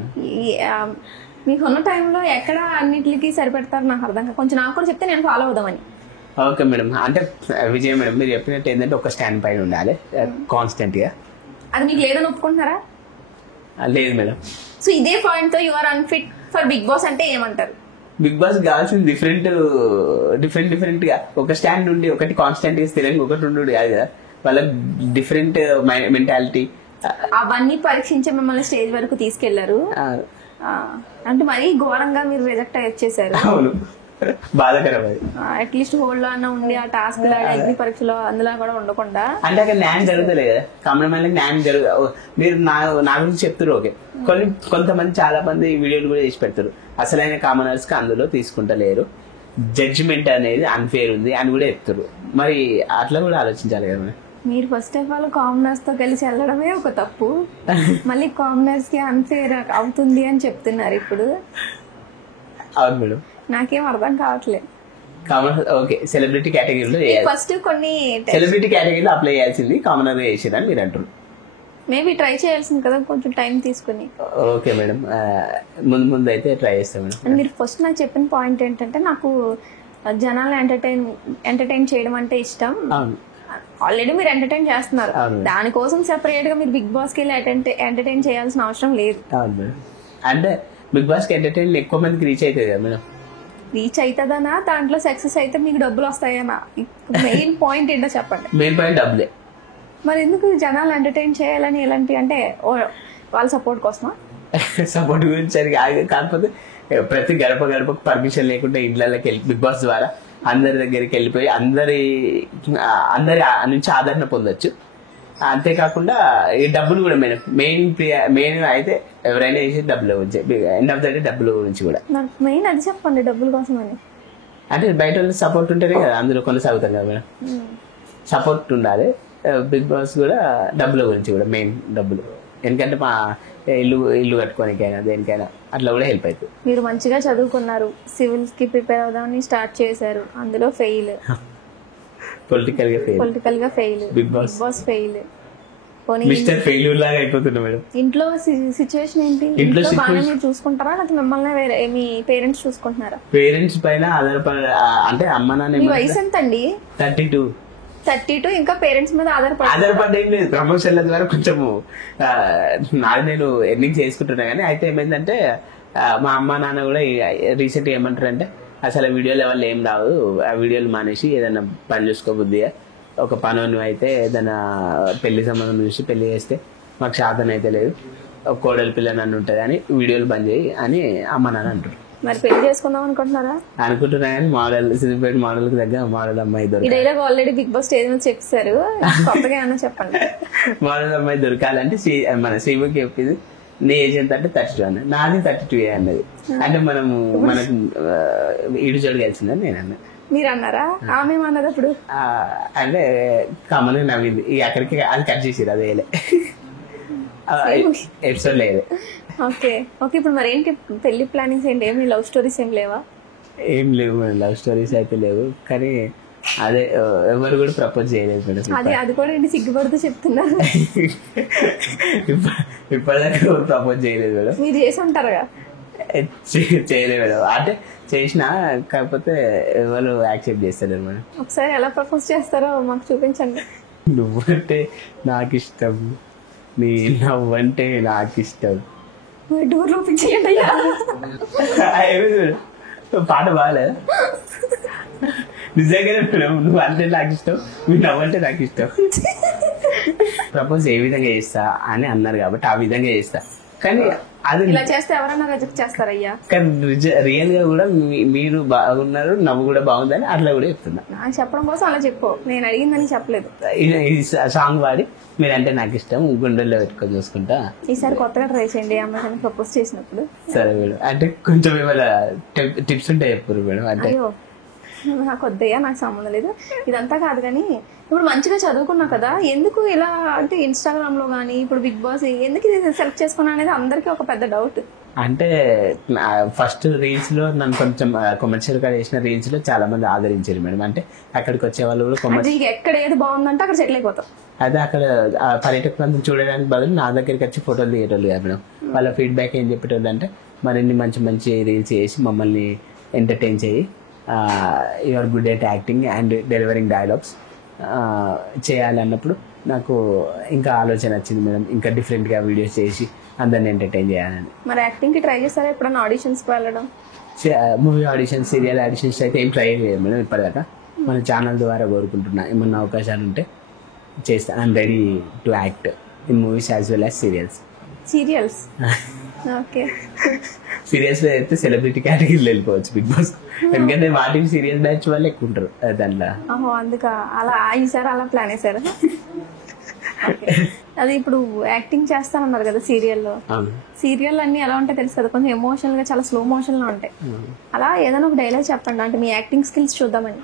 మీకున్న టైంలో ఎక్కడ అన్నిటికి సరిపెడతారు నాకు అర్థం కాదు. కొంచెం నాకు కూడా చెప్తే నేను ఫాలో అవుదామని. ఓకే మేడం, అంటే విజయ్ మేడం మీరు చెప్పినట్టు ఏంటంటే ఒక స్టాండ్ పైన ఉండాలి కాన్స్టెంట్ గా. అది మీకు లేదని ఒప్పుకుంటున్నారా? లేదు మేడం. సో ఇదే పాయింట్ తో you are unfit for Bigg Boss అంటే ఏమంటారు? బిగ్ బాస్ కావాల్సింది డిఫరెంట్ గా ఒక స్టాండ్ ఉండి ఒకటి కాన్స్టెంట్ గా స్థిరంగా ఒకటి ఉండు కాదు కదా, వాళ్ళ డిఫరెంట్ మెంటాలిటీ. అవన్నీ పరీక్షించి మిమ్మల్ని స్టేజ్ వరకు తీసుకెళ్లారు. అంటే మరీ ఘోరంగా మీరు రిజెక్ట్ వచ్చేసారు. అవును, బాధాకరం అది. అట్లీస్ట్ హోల్డ్ లో అన్న ఉండి ఆ టాస్క్ అగ్ని పరీక్షలో అందులో కూడా ఉండకుండా. అంటే అక్కడ న్యాయం జరుగుతలేదు కదా, కామన్ న్యాయం మీరు నా గురించి చెప్తారు ఓకే, కొంతమంది చాలా మంది వీడియోలు కూడా చేసి పెడతారు, అసలైన కామనర్స్ కి అందులో తీసుకుంటలేరు, జడ్జిమెంట్ అనేది అన్ఫేర్ ఉంది అని కూడా చెప్తారు. మరి అట్లా కూడా ఆలోచించాలి కదా మేడం. మీరు ఫస్ట్ ఆఫ్ ఆల్ కామనర్స్ తో కలిసి వెళ్ళడమే ఒక తప్పు, మళ్ళీ కామనర్స్ కి అన్ఫేర్ అవుతుంది అని చెప్తున్నారు ఇప్పుడు. అవును మేడం, నాకేం అర్థం కావట్లేదు. కామనర్ ఓకే, సెలబ్రిటీ కేటగిరీలో ఫస్ట్ కొన్ని సెలబ్రిటీ కేటగిరీలో అప్లై చేయాల్సింది కామనర్ గా చేసేదని మీరు అంటారు. మేబీ ట్రై చేయాల్సింది కదా కొంచెం టైం తీసుకుని. ఓకే మేడం, ముందు అయితే ట్రై చేస్తాం మేడం. అండ్ మీరు ఫస్ట్ నాకు చెప్పిన పాయింట్ ఏంటంటే నాకు జనాలు ఎంటర్టైన్ చేయడం అంటే ఇష్టం. ఆల్రెడీ మీరు ఎంటర్టైన్ చేస్తున్నారు, దానికోసం సెపరేట్ గా మీరు బిగ్ బాస్ కి వెళ్ళి ఎంటర్టైన్ చేయాల్సిన అవసరం లేదు. అంటే బిగ్ బాస్ కి ఎంటర్టైన్ ఎక్కువ మందికి రీచ్ అవుతుంది కదా మేడం. రీచ్ అవుతుందనా దాంట్లో సక్సెస్ అయితే మీకు డబ్బులు వస్తాయనా? మెయిన్ పాయింట్ ఏంటో చెప్పండి. మెయిన్ పాయింట్ డబ్బులే. మరి ఎందుకు జనాలు ఎంటర్టైన్ చేయాలని ఎలాంటి అంటే వాళ్ళ సపోర్ట్ కోసమా? సపోర్ట్ గురించి కాకపోతే ప్రతి గడపకు పర్మిషన్ లేకుండా ఇళ్లకి వెళ్ళి బిగ్ బాస్ ద్వారా అందరి దగ్గరికి వెళ్ళిపోయి అందరి నుంచి ఆదరణ పొందొచ్చు. అంతేకాకుండా ఈ డబ్బులు కూడా మెయిన్ అయితే ఎవరైనా చేసి డబ్బులు వచ్చాయి, ఎండ్ ఆఫ్ ద డే డబ్బుల గురించి కూడా. మెయిన్ అది చెప్పండి, డబ్బుల కోసం అని. అంటే బయట వాళ్ళకి సపోర్ట్ ఉంటేనే కదా అందులో కొనసాగుతాం కదా మేడం. సపోర్ట్ ఉండాలి. బిగ్ బాస్ కూడా డబ్బుల గురించి కూడా, మెయిన్ డబ్బులు. ఎందుకంటే మా ఇల్లు కట్టుకోనికైనా దేనికైనా అట్లా కూడా హెల్ప్ అవుతుంది. మీరు మంచిగా చదువుకున్నారు, సివిల్స్ కి ప్రిపేర్ అవుదామని స్టార్ట్ చేశారు, అందులో ఫెయిల్. పొలిటికల్ గా fail, Bigg Boss fail. Mister failure లాగా అయిపోతుంది మేడం. ఇంట్లో సిచ్యువేషన్ ఏంటి? ఇంట్లో బాగా మీరు చూసుకుంటారా లేకపోతే మిమ్మల్ని వేరే మీ పేరెంట్స్ చూసుకుంటున్నారా? పేరెంట్స్ పైన ఆధారపడ, అంటే అమ్మ నాన్న. మీ వయసు ఎంత అండి? 32. ఇంకా పేరెంట్స్ మీద ఆధారపడ్డ ఏం లేదు. ప్రమోషన్ల ద్వారా కొంచెము నేను ఎర్నింగ్ చేసుకుంటున్నా. కానీ అయితే ఏమైందంటే మా అమ్మ నాన్న కూడా రీసెంట్ గా ఏమంటారు అంటే అసలు వీడియోల వల్ల ఏం రావు, ఆ వీడియోలు మానేసి ఏదైనా పని చూసుకోబుద్దిగా ఒక పని అయితే ఏదైనా పెళ్లి సంబంధం చూసి పెళ్లి చేస్తే మాకు శాతం అయితే లేదు, ఒక కోడలి పిల్ల నన్ను ఉంటుంది అని వీడియోలు బంద్ చేయి అని అమ్మ నాన్న అంటారు. మరి పెళ్లి చేసుకుందాం అనుకుంటున్నారా? అనుకుంటున్నా కానీ మోడల్ సిద్దిపేట మోడల్ కి దగ్గర మోడల్ అమ్మాయి దొరకాలి. ఆల్రెడీ బిగ్ బాస్ స్టేజ్ మీద చెప్పారు, కొత్తగా ఏమన్నా చెప్పండి. మోడల్ అమ్మాయి దొరకాలంటే మన శ్రీముఖి చెప్పింది నీ ఏజ్ ఎంత అంటే 32 అన్న, నాది 32 అన్నది. అంటే మనకు ఇడు చోటు కలిసిందని నేను అన్నా. మీరు అన్నారా? ఆమె అన్నది అప్పుడు అంటే కామన్ గా నవ్వింది. అక్కడికి అది కట్ చేసిరు, అదే ఎపిసోడ్ లేదు. ఓకే. ఇప్పుడు మరి ఏంటి పెళ్లి ప్లానింగ్స్ ఏంటి? ఏమి లవ్ స్టోరీస్ ఏం లేవా? ఏం లేవు మేడం, లవ్ స్టోరీస్ అయితే లేవు. కానీ అదే ఎవరు కూడా ప్రపోజ్ చేయలేదు మేడం. అది కూడా ఏంటి సిగ్గుపడుతూ చెప్తున్నారు? ఇప్పటిదాకా ఎవరు ప్రపోజ్ చేయలేదు మేడం. మీరు చేసి ఉంటారుగా? చేయలేదు మేడం. అంటే చేసినా కాకపోతే ఎవరు యాక్సెప్ట్ చేస్తారు మేడం. ఒకసారి ఎలా ప్రపోజ్ చేస్తారో మాకు చూపించండి. నువ్వంటే నాకు ఇష్టం, నీ నవ్వంటే నాకు ఇష్టం. డోర్ ఓపెన్ చేయండి అయ్యా. పాట బాగాలే నిజంగానే మేడం. నువ్వు అంటే నాకు ఇష్టం, మీ నవ్వంటే నాకు ఇష్టం. ప్రపోజ్ ఏ విధంగా చేస్తా అని అన్నారు కాబట్టి ఆ విధంగా చేస్తా. కానీ అది ఇలా చేస్తే ఎవరన్నా రిజెక్ట్ చేస్తారయ్యా. కానీ రియల్ గా కూడా మీరు బాగున్నారు, నవ్వు కూడా బాగుందని అట్లా కూడా చెప్తున్నా. నాకు చెప్పడం కోసం అలా చెప్పు, నేను అడిగిందని చెప్పలేదు. ఈ సాంగ్ వాడి మీరంటే నాకు ఇష్టం గుండెల్లో పెట్టుకొని చూసుకుంటా. ఈసారి కొత్తగా ట్రై చేయండి అమ్మాయి ప్రపోజ్ చేసినప్పుడు. సరే మేడం. అంటే కొంచెం ఏమైనా టిప్స్ ఉంటాయి చెప్పారు మేడం. అంటే అయ్యో నాకు వద్దయ్యా, నాకు సంబంధం లేదు. ఇదంతా కాదు కానీ ఇప్పుడు మంచిగా చదువుకున్నా కదా, ఎందుకు ఇలా అంటే ఇన్స్టాగ్రామ్ లో గానీ ఇప్పుడు బిగ్ బాస్ ఎందుకు ఇది సెలెక్ట్ చేసుకున్నా అనేది అందరికీ ఒక పెద్ద డౌట్. అంటే ఫస్ట్ రీల్స్ లో నన్ను కొంచెం కమర్షియల్ గా చేసిన రీల్స్ లో చాలా మంది ఆదరించారు మేడం. అంటే అక్కడికి వచ్చే వాళ్ళు కూడా అంటే నీకు ఎక్కడ ఏది బాగుందంటే అక్కడ సెటిల్ అయిపోతాం. అదే అక్కడ ఆ పర్యాటక ప్రాంతం చూడడానికి బదులు నా దగ్గరికి వచ్చి ఫోటోలు తీయటోళ్ళు కాదు మేడం. వాళ్ళ ఫీడ్బ్యాక్ ఏం చెప్పేటోళ్ళు అంటే మరిన్ని మంచి మంచి రీల్స్ చేసి మమ్మల్ని ఎంటర్టైన్ చేయి, your good at acting and delivering dialogues చేయాలన్నప్పుడు నాకు ఇంకా ఆలోచన వచ్చింది మేడం, ఇంకా డిఫరెంట్గా వీడియోస్ చేసి అందరిని ఎంటర్టైన్ చేయాలని. మరి యాక్టింగ్కి ట్రై చేస్తారా ఎప్పుడన్నా ఆడిషన్స్కి వెళ్ళడం? మూవీ ఆడిషన్స్, సీరియల్ ఆడిషన్స్ అయితే ఏం ట్రై చేయలేదు మేడం ఇప్పటిదాకా. మన ఛానల్ ద్వారా కోరుకుంటున్నా ఏమన్నా అవకాశాలు ఉంటే చేస్తా. I'm ready to act in movies as well as serials. Serials okay. Serials లో అయితే సెలబ్రిటీ కేటగిరీలో వెళ్ళిపోవచ్చు బిగ్ బాస్, ఎందుకంటే మా టీం సీరియల్ బ్యాచ్ వాళ్ళు ఎక్కువ ఉంటారు దాంట్లో. అందుక అలా ఈసారి అలా ప్లాన్ వేసారు. అది ఇప్పుడు యాక్టింగ్ చేస్తానన్నారు కదా సీరియల్లో. సీరియల్ అన్ని ఎలా ఉంటాయి తెలుసు కదా, కొంచెం ఎమోషనల్ గా చాలా స్లో మోషన్ లో ఉంటాయి. అలా ఏదైనా ఒక డైలాగ్ చెప్పండి, అంటే మీ యాక్టింగ్ స్కిల్స్ చూద్దామని.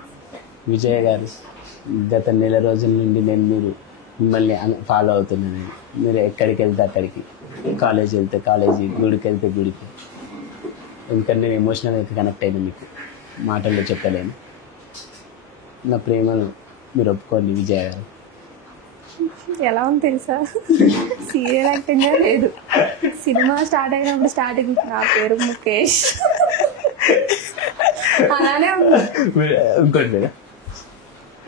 విజయ్ గారు, గత నెల రోజుల నుండి నేను మిమ్మల్ని ఫాలో అవుతున్నాను. మీరు ఎక్కడికి వెళ్తే అక్కడికి, కాలేజ్ వెళ్తే కాలేజీ, గుడికి వెళ్తే గుడికి, ఎందుకంటే నేను ఎమోషనల్ అయితే కనెక్ట్ అయినా మీకు మాటల్లో చెప్పలేను. నా ప్రేమను మీరు ఒప్పుకోండి విజయ్ గారు. ఎలా ఉంది తెలుసా, సీరియల్ యాక్టింగ్ లేదు, సినిమా స్టార్ట్ అయినప్పుడు స్టార్టింగ్ నా పేరు ముఖేష్ అలానే ఉంది. ఇంకోటి మేడం,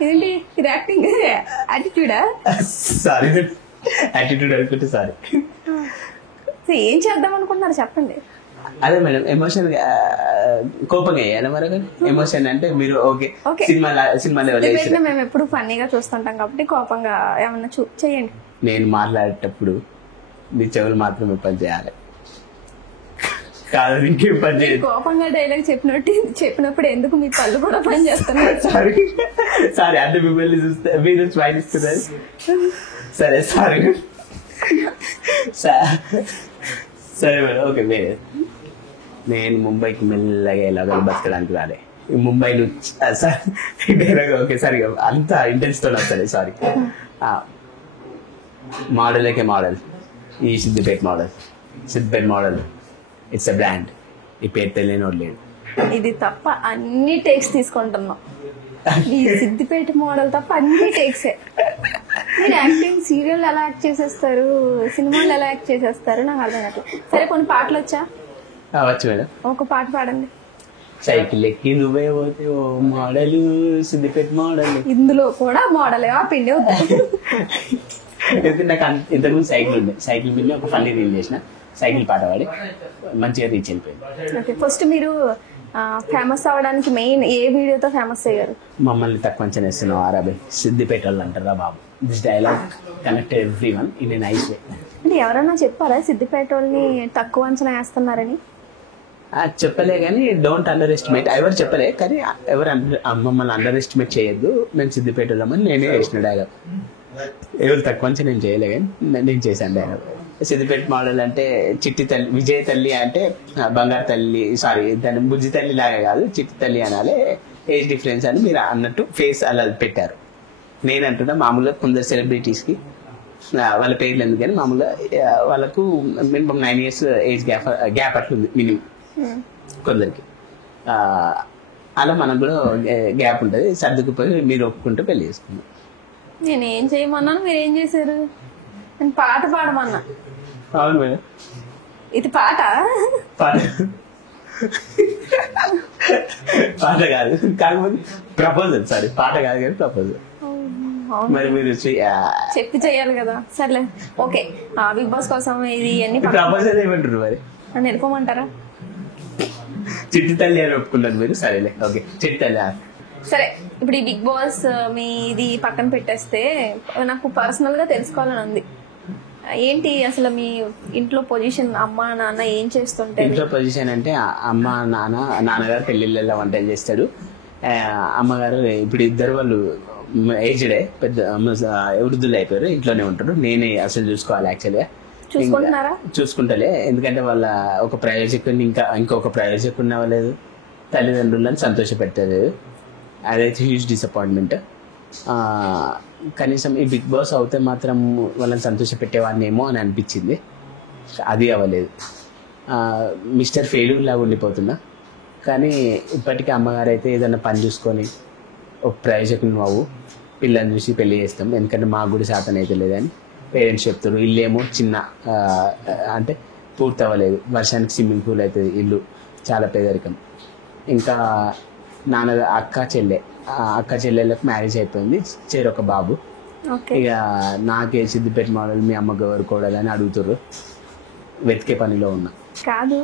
ఇదేంటి ఇది యాక్టింగ్ యాటిట్యూడా? సారీ యాటిట్యూడ్ అనుకుంటే సారీ. ఏం చేద్దాం అనుకుంటున్నారు చెప్పండి. అదే మేడం, ఎమోషన్ కోపంగా వేయాలి మరి. ఎమోషన్ అంటే మీరు ఓకే సినిమా మేము ఎప్పుడు ఫన్నీగా చూస్తుంటాం కాబట్టి కోపంగా ఏమన్నా చేయండి. నేను మాట్లాడేటప్పుడు మీ చెవులు మాత్రమే పని చేయాలి, కాదు ఇంకేం పని చేయాలి. కోపంగా డైలాగ్ చెప్పినప్పుడు ఎందుకు మీ పళ్ళు కూడా పని చేస్తున్నారు? సారీ అంటే మిమ్మల్ని చూస్తే మీరు స్మైల్ ఇస్తున్నారు. సరే సారీ సరే మేడం ఓకే. నేను ముంబైకి మెల్లగా ఎలాగో బతకడానికి రాలే. ముంబై నుంచి ఓకే సరిగా అంత ఇంటెన్స్తో వస్తుంది. సారీ, మోడల్కే మోడల్, ఈ Siddipet model it's a brand. ఈ పేరు తెలియని వాడు లేడు. ఇది తప్ప అన్ని టేక్స్ తీసుకుంటున్నాం. ఈ సిద్దిపేట మోడల్ తప్ప అన్ని టేక్సే. మీరు యాక్టింగ్ సీరియల్ ఎలా యాక్ట్ చేసేస్తారు, సినిమాలు ఎలా యాక్ట్ చేసేస్తారు నాకు అర్థం కాదు. సరే కొన్ని పాటలు వచ్చా? వచ్చు మేడం. ఒక పాట పాడండి. సైకిల్ ఎక్కి నువ్వే పోతే ఓ మోడల్, సిద్దిపేట మోడల్. ఇందులో కూడా మోడల్ పిండి నాకు ఇంతకుముందు సైకిల్ ఉండే, సైకిల్ మీద ఒక ఫన్నీ రీల్ చేసిన, సైకిల్ పాట పాడి మంచిగా రీచ్ అయిపోయింది. ఫస్ట్ మీరు ఫేమస్ అవడానికి మెయిన్ ఏ వీడియోతో ఫేమస్ అయ్యారు? మమ్మల్ని తక్కువ అంచనా వేస్తున్నావు ఆరాబే, సిద్దిపేట వాళ్ళు అంటారా బాబు. This dialogue connected everyone in a nice way. అంటే ఎవరైనా చెప్పారా సిద్దిపేట వాళ్ళని తక్కువ అంచనా వేస్తున్నారని? చెప్పలే కానీ డోంట్ అండర్ ఎస్టిమేట్, ఎవరు చెప్పలే కానీ ఎవరు మమ్మల్ని అండర్ ఎస్టిమేట్ చేయొద్దు, మేము సిద్దిపేట వాళ్ళమని నేనే వేసిన డైలాగ్. ఎవరు తక్కువ అంచనా నేను చేయలే కానీ నేను చేశాను డైలాగ్. సిద్దిపేట మోడల్ అంటే చిట్టి తల్లి, విజయ తల్లి అంటే బంగారు తల్లి, సారీ దాన్ని బుజ్జి తల్లి లాగా కాదు చిట్టి తల్లి అనాలి, ఏజ్ డిఫరెన్స్ అని మీరు అన్నట్టు ఫేస్ అలా పెట్టారు. నేను అంటున్నా మామూలుగా కొందరు సెలబ్రిటీస్కి వాళ్ళ పేర్లు ఎందుకని మామూలుగా వాళ్ళకు మినిమం 9 years ఏజ్ గ్యాప్ అట్లుంది మినిమం కొందరికి. అలా మనకు కూడా గ్యాప్ ఉంటుంది, సర్దుకుపోయి మీరు ఒప్పుకుంటే పెళ్లి చేసుకున్నాం. నేనేం చేయమన్నాను, మీరేం చేశారు? నేను పాట పాడమన్నా. అవును మేడం, ఇది పాట పాట కాదు, కాకపోతే ప్రపోజల్. సారీ పాట కాదు కానీ ప్రపోజల్. మరి మీరు చెప్పి చెయ్యాలి కదా. సర్లే ఓకే, బిగ్ బాస్ కోసం ఇది అన్ని ప్రపోజల్ ఏమంటారు మరి? నన్ను వెళ్ళిపోమంటారా? చిట్టి తల్లి అని ఒప్పుకున్నారు మీరు, సరేలే ఓకే చిట్టి తల్లి. సరే ఇప్పుడు ఈ బిగ్ బాస్ మీ ఇది పక్కన పెట్టేస్తే నాకు పర్సనల్ గా తెలుసుకోవాలని ఉంది. ఏంటి అసలు మీ ఇంట్లో పొజిషన్, అమ్మ నాన్న ఏం చేస్తుంటే? ఇంట్లో పొజిషన్ అంటే అమ్మ నాన్నగారు పెళ్లిళ్ళలో వంటలు చేస్తాడు, అమ్మగారు ఇప్పుడు ఇద్దరు వాళ్ళు ఏజ్డే పెద్ద వృద్ధులు అయిపోయారు, ఇంట్లోనే ఉంటారు. నేనే అసలు చూసుకోవాలి యాక్చువల్గా. చూసుకుంటలే, ఎందుకంటే వాళ్ళ ఒక ప్రయోజకుని ఇంకొక ప్రయోజకుని అవ్వలేదు, తల్లిదండ్రులను సంతోషపెట్టలేదు. అదైతే హ్యూజ్ డిసప్పాయింట్మెంట్. కనీసం ఈ బిగ్ బాస్ అవుతే మాత్రం వాళ్ళని సంతోష పెట్టేవాడిని ఏమో అని అనిపించింది, అది అవ్వలేదు. మిస్టర్ ఫెయిల్యూర్ లాగా ఉండిపోతున్నా. కానీ ఇప్పటికీ అమ్మగారు అయితే ఏదైనా పని చూసుకొని ఒక ప్రయోజకులు అవ్వు, పిల్లల్ని చూసి పెళ్లి చేస్తాం, ఎందుకంటే మాకు కూడా శాతం అయితే లేదని పేరెంట్స్ చెప్తారు. ఇల్లేమో చిన్న అంటే పూర్తి అవ్వలేదు, వర్షానికి స్విమ్మింగ్ పూల్ అవుతుంది ఇల్లు, చాలా పేదరికం. ఇంకా నాన్న అక్క చెల్లెళ్ళకి మ్యారేజ్ అయిపోయింది, చేరొక బాబు. ఇక నాకే సిద్దిపేట మోడల్ మీ అమ్మ కోడలని అడుగుతారు, వెతికే పనిలో ఉన్నా. కాదు,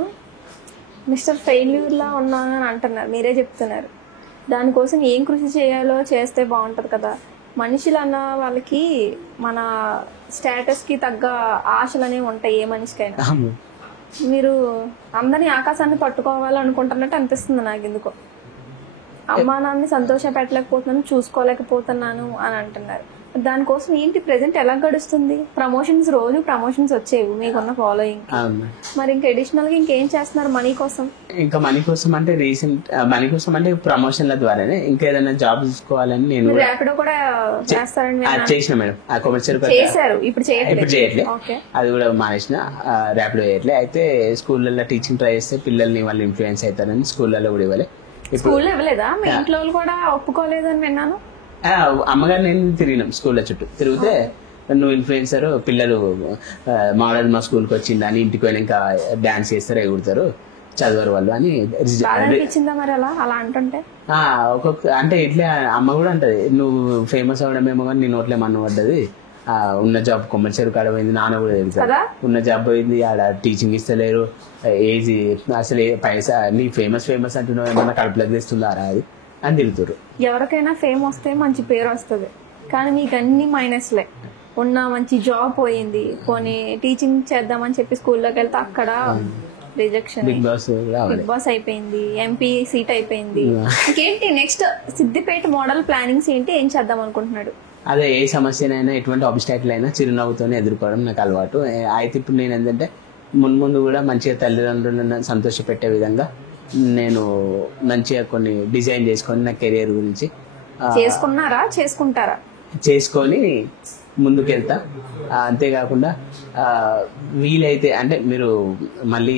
మిస్టర్ ఫెయిల్యూర్ లా ఉన్నాను అని అంటున్నారు, మీరే చెప్తున్నారు. దానికోసం ఏం కృషి చేయాలో చేస్తే బాగుంటుంది కదా. మనుషులు అన్న వాళ్ళకి మన స్టేటస్కి తగ్గ ఆశలు అనేవి ఉంటాయి ఏ మనిషికైనా. మీరు అందరినీ ఆకాశాన్ని పట్టుకోవాలనుకుంటున్నట్టు అనిపిస్తుంది నాకు ఎందుకో. అమ్మా నాన్నని సంతోష పెట్టలేకపోతున్నాను, చూసుకోలేకపోతున్నాను అని అంటున్నారు. దానికోసం ఏంటి ప్రెసెంట్ ఎలా గడుస్తుంది? రోజు ప్రమోషన్స్ వచ్చేవి మీకున్న ఫాలోయింగ్. మరి ఇంకా అడిషనల్ గా ఇంకేం చేస్తున్నారు మనీ కోసం? ఇంకా మనీ కోసం అంటే ప్రమోషన్ల ద్వారానే ఇంకా ఏదైనా జాబ్ చూసుకోవాలని నేను ర్యాపిడో కూడా చేస్తారండి. చేసిన మేడం, ఆ కమర్షియల్ చేశారు, ఇప్పుడు చేయట్లేదు. అది కూడా మానేసిన, ర్యాపిడో చేయట్లేదు. అయితే స్కూళ్ళల్లో టీచింగ్ ట్రై చేస్తే పిల్లల్ని వాళ్ళు ఇన్ఫ్లుయెన్స్ అవుతారని స్కూళ్ళల్లో కూడా ఇవ్వలేదు. స్కూల్లో ఇవ్వలేదా? మీ ఇంట్లో వాళ్ళు కూడా ఒప్పుకోలేదు అని విన్నాను. అమ్మగారు నేను తిరిగినాం స్కూళ్ళ చుట్టూ తిరిగితే, నువ్వు ఇన్ఫ్లుయెన్సర్, పిల్లలు మోడల్ మా స్కూల్కి వచ్చింది అని ఇంటికి పోయినా ఇంకా డాన్స్ చేస్తారు, ఎగురుతారు, చదవరు వాళ్ళు అని. మరి అలా అంటుంటే ఒక్కొక్క అంటే ఇట్లా అమ్మ కూడా అంటది, నువ్వు ఫేమస్ అవడమేమో కానీ నీ నోట్లే మన్ను పడ్డది, ఉన్న జాబ్ కొమ్మరిచేరు కాడ పోయింది, నాన్న కూడా తెలుసు ఉన్న జాబ్ పోయింది, ఆడ టీచింగ్ ఇస్తలేరు, ఏజ్ అసలు పైసా నీ ఫేమస్ అంటున్నావు, ఏమన్నా కడుపులకు తెస్తుందా అది అని తిరుగుతారు. ఎవరికైనా ఫేమ్ వస్తే మంచి పేరు వస్తుంది, కానీ మీకు అన్ని మైనస్లే. ఉన్న మంచి జాబ్ పోయింది, పోనీ టీచింగ్ చేద్దామని చెప్పి స్కూల్లోకి వెళ్తే అక్కడ రిజెక్షన్, బిగ్ బాస్ అయిపోయింది, ఎంపీ సీట్ అయిపోయింది. ఇంకేంటి నెక్స్ట్ సిద్దిపేట మోడల్ ప్లానింగ్స్ ఏంటి? ఏం చేద్దాం అనుకుంటున్నాడు? అదే ఏ సమస్యనైనా ఎటువంటి ఆబ్స్టాకిల్ అయినా చిరునవ్వుతోనే ఎదుర్కోవడం నాకు అలవాటు. అయితే ఇప్పుడు నేను ఏంటంటే ముందు కూడా మంచిగా తల్లిదండ్రులను సంతోషపెట్టే విధంగా నేను మంచిగా కొన్ని డిజైన్ చేసుకొని నా కెరియర్ గురించి చేసుకొని ముందుకెళ్తా. అంతేకాకుండా వీలైతే అంటే మీరు మళ్ళీ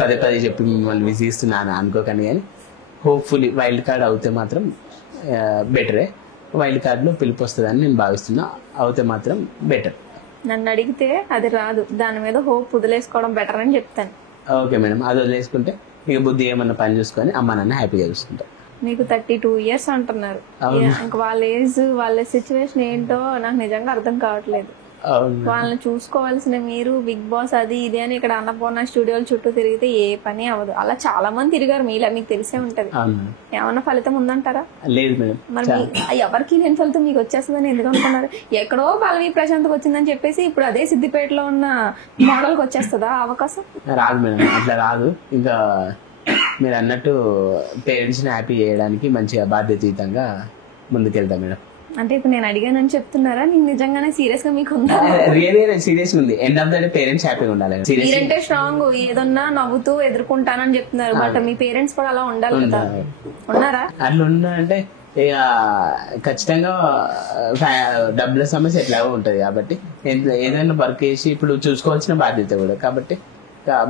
పదే చెప్పి మిమ్మల్ని విసిగిస్తున్నాను అనుకోకండి, కానీ హోప్ఫుల్లీ వైల్డ్ కార్డ్ అవుతే మాత్రం బెటరే. వైల్డ్ కార్డులో పిలుపు వస్తుందని నేను భావిస్తున్నా, అవుతే మాత్రం బెటర్. నన్ను అడిగితే అది రాదు, దాని మీద హోప్ వదిలేసుకోవడం బెటర్ అని చెప్తాను. ఓకే మేడం, అది వదిలేసుకుంటే ఇక బుద్ధి ఏమన్నా పని చూసుకొని అమ్మ నాన్న హ్యాపీగా చూసుకుంటారు. మీకు 32 years అంటున్నారు, ఇంకా వాళ్ళ ఏజ్ వాళ్ళ సిచ్యువేషన్ ఏంటో నాకు నిజంగా అర్థం కావట్లేదు. వాళ్ళని చూసుకోవాల్సిన మీరు బిగ్ బాస్ అది ఇది అని ఇక్కడ అన్నపూర్ణ స్టూడియోల చుట్టూ తిరిగితే ఏ పని అవ్వదు. అలా చాలా మంది తిరిగారు, మీలా మీకు తెలిసే ఉంటది. ఏమన్నా ఫలితం ఉందంటారా? లేదు మేడం. మరి ఎవరికి లేని ఫలితం మీకు వచ్చేస్తుందని ఎందుకు అనుకున్నారు? ఎక్కడో పల్లవి ప్రశాంత్కి వచ్చిందని చెప్పేసి ఇప్పుడు అదే సిద్దిపేటలో ఉన్న మోడల్కి వచ్చేస్తుందా అవకాశం? రాదు మేడం, అట్లా రాదు. ఇంకా మీరు అన్నట్టు పేరెంట్స్ ని హ్యాపీ చేయడానికి మంచిగా బాధ్యతయుతంగా ముందుకెళ్తాం మేడం. అంటే ఇప్పుడు నేను అడిగానని చెప్తున్నారా? నీకు నిజంగానే సీరియస్ గా మీకు ఉందా? రియల్లీ సీరియస్ ఉంది. End of the day parents హ్యాపీగా ఉండాలి. మీరంటే స్ట్రాంగ్, ఏదన్నా నవ్వుతూ ఎదుర్కొంటానని చెప్తున్నారు, బట్ మీ పేరెంట్స్ కూడా అలా ఉండాలి కదా, ఉన్నారా? అట్లా ఉన్నారంటే ఇక ఖచ్చితంగా డబ్బుల సమస్య ఎట్లాగో ఉంటది కాబట్టి ఏదైనా వర్క్ చేసి ఇప్పుడు చూసుకోవాల్సిన బాధ్యత కూడా, కాబట్టి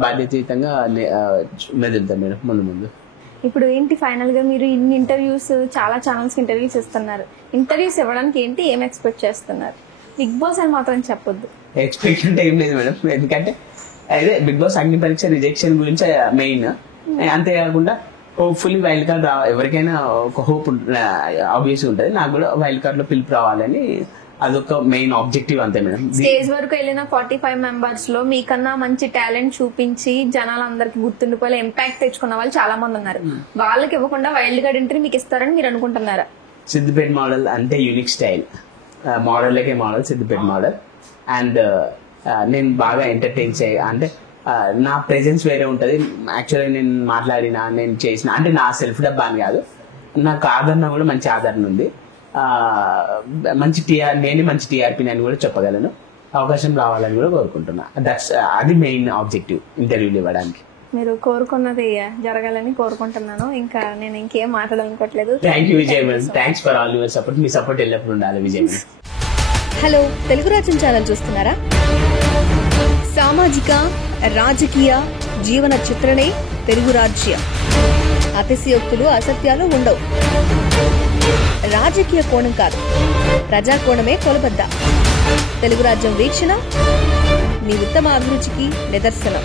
బాధ్యతయుతంగా మెదులుతాం మేడం ముందు. ఇప్పుడు ఏంటి ఫైనల్ గా మీరు ఇన్ని ఇంటర్వ్యూస్, చాలా ఛానల్స్ ఇంటర్వ్యూస్ ఇస్తున్నారు, ఇంటర్వ్యూస్ ఇవ్వడానికి ఏంటి ఏం ఎక్స్పెక్ట్ చేస్తున్నారు? బిగ్ బాస్ అని మాత్రం చెప్పొద్దు. ఎక్స్పెక్ట్ అంటే ఏం లేదు మేడం, ఎందుకంటే అదే బిగ్ బాస్ అగ్ని పరీక్ష రిజెక్షన్ గురించి మెయిన్. అంతేకాకుండా హోప్ఫుల్లీ వైల్డ్ కార్డ్ ఎవరికైనా ఒక హోప్ ఆబ్వియస్ ఉంటుంది, నాకు కూడా వైల్డ్ కార్డ్ లో పిలుపు రావాలని అదొక మెయిన్ ఆబ్జెక్టివ్ అంతే మేడం. స్టేజ్ వరకు వెళ్ళిన 45 members లో మీకన్నా మంచి టాలెంట్ చూపించి జనాలందరికి గుర్తుండిపోయే ఇంపాక్ట్ తెచ్చుకున్న వాళ్ళు చాలా మంది ఉన్నారు. వాళ్ళకి ఇవ్వకుండా వైల్డ్ కార్డ్ ఎంట్రీ మీకు ఇస్తారని మీరు అనుకుంటున్నారా? సిద్దిపేట మోడల్ అంటే యూనిక్ స్టైల్, మోడల్కే మోడల్ సిద్దిపేట మోడల్. అండ్ నేను బాగా ఎంటర్టైన్ అంటే నా ప్రెజెన్స్ వేరే ఉంటుంది. యాక్చువల్గా నేను మాట్లాడినా నేను చేసిన అంటే నా సెల్ఫ్ డబ్బా అని కాదు, నాకు ఆదరణ కూడా మంచి ఆదరణ ఉంది. మంచి నేనే మంచి టీఆర్పీ అని కూడా చెప్పగలను. అవకాశం రావాలని కూడా కోరుకుంటున్నా. అది మెయిన్ ఆబ్జెక్టివ్ ఇంటర్వ్యూలు ఇవ్వడానికి. మీరు కోరుకున్నది జరగాలని కోరుకుంటున్నాను. ఇంకా నేను ఇంకేం మాట్లాడాలనుకోవట్లేదు. Thank you Vijay madam, thanks for all your support. మీ సపోర్ట్ ఎల్లప్పుడు ఉండాలి విజయ్ మేడం. హలో, తెలుగు రాజ్యం ఛానల్ చూస్తున్నారా? సామాజిక, రాజకీయ, జీవన చిత్రణే తెలుగు రాజ్యం. అతిశయోక్తులు, అసత్యాలు ఉండవు. రాజకీయ కోణం కాదు, ప్రజా కోణమే కొలబద్ద. తెలుగు రాజ్యం వీక్షణ మీ ఉత్తమ అభిరుచికి నిదర్శనం.